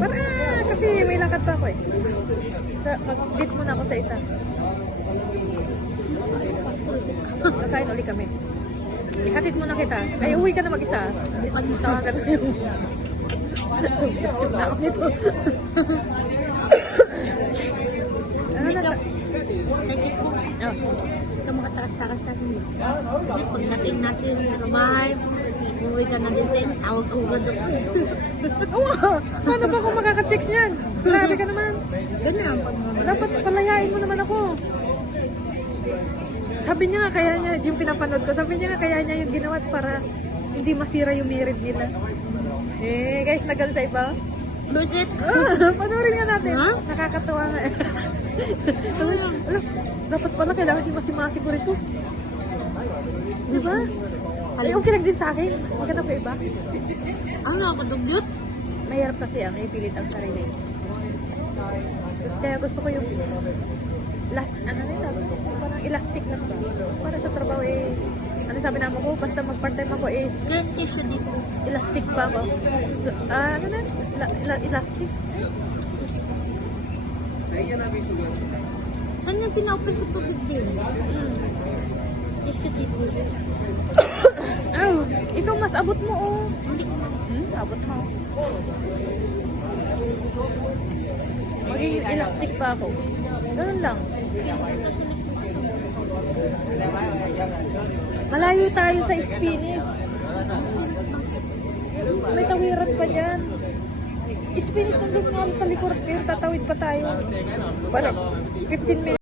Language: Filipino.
Para kasi may lakad pa ako eh. Mag-date muna ako sa isa. Kakain ulit kami. Ihatid muna kita. Ay, uwi ka na mag-isa. Tawagan mo yung... Nakap nito. Ano na? Sa isip ko, ikaw makatakas-takas sa akin. Kasi pagdating natin rumay, umuwi ka na din sa inyo, tawag ko agad ako. Oo, paano ba ako makaka-text niyan? Grabe ka naman. Ganyan. Dapat palayain mo naman ako. Sabi niya nga kaya niya, yung pinapanood ko, sabi niya nga kaya niya yung ginawa para hindi masira yung marriage nila. Eh, guys, nagal sa iba. Busit. Panoorin nga natin. Ha? Nakakatawa nga eh. Dapat pala kailangan yung masimasi ko rito. Diba? Ay, okay lang din sa akin. Maganda pa iba. Ano ako, dugyot? Mahirap kasi ang ipilit ang sarili. Tapos kaya gusto ko yung last, ano nila, parang elastic lang ba? Para sa trabaho eh, ano sabi naman ko, basta mag-part-time ako is Green tissue dito. elastic pa ako. Ano na? Elastic? Saan yung pina-open ko tubig din? Tissue dito. Oh, ikaw mas abot mo oh. Hindi ko Abot mo. Magiging elastic pa ako. Ganun lang. Malayo tayo sa Spinis. May tawiran pa dyan. Spinis nandun nga sa likod. Pero tatawid pa tayo. Parang 15 minutes.